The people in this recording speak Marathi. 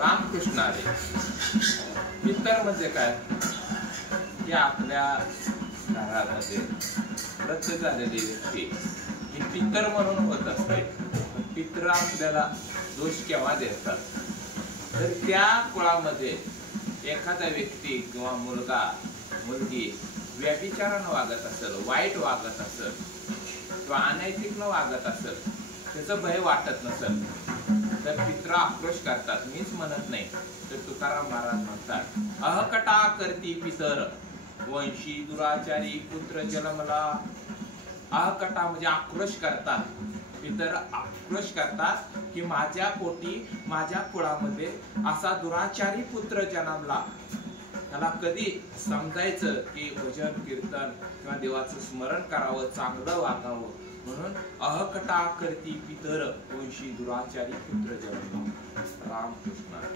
रामकृष्ण हरी. पितर म्हणजे काय की आपल्या घरामध्ये मृत्यू झालेली व्यक्ती ही पितर म्हणून होत असते. पितर आपल्याला दोष केव्हा देतात तर त्या कुळामध्ये एखादा व्यक्ती किंवा मुलगा मुलगी व्यभिचारानं वागत असेल, वाईट वागत असेल किंवा अनैतिकनं वागत असेल, त्याचं भय वाटत नसेल तर पित्र आक्रोश करतात. मीच म्हणत नाही तर तुकाराम महाराज म्हणतात, अहकटा करती पितर वंशी दुराचारी पुत्र जन्मला. अहकटा म्हणजे आक्रोश करतात. पितर आक्रोश करतात की माझ्या पोटी माझ्या कुळामध्ये असा दुराचारी पुत्र जन्मला. त्याला कधी समजायचं की भजन कीर्तन किंवा देवाचं स्मरण करावं, चांगलं वागावं, म्हणून अहकटा करती पितर वंशी दुराचारी पुत्र जन्मला. रामकृष्ण.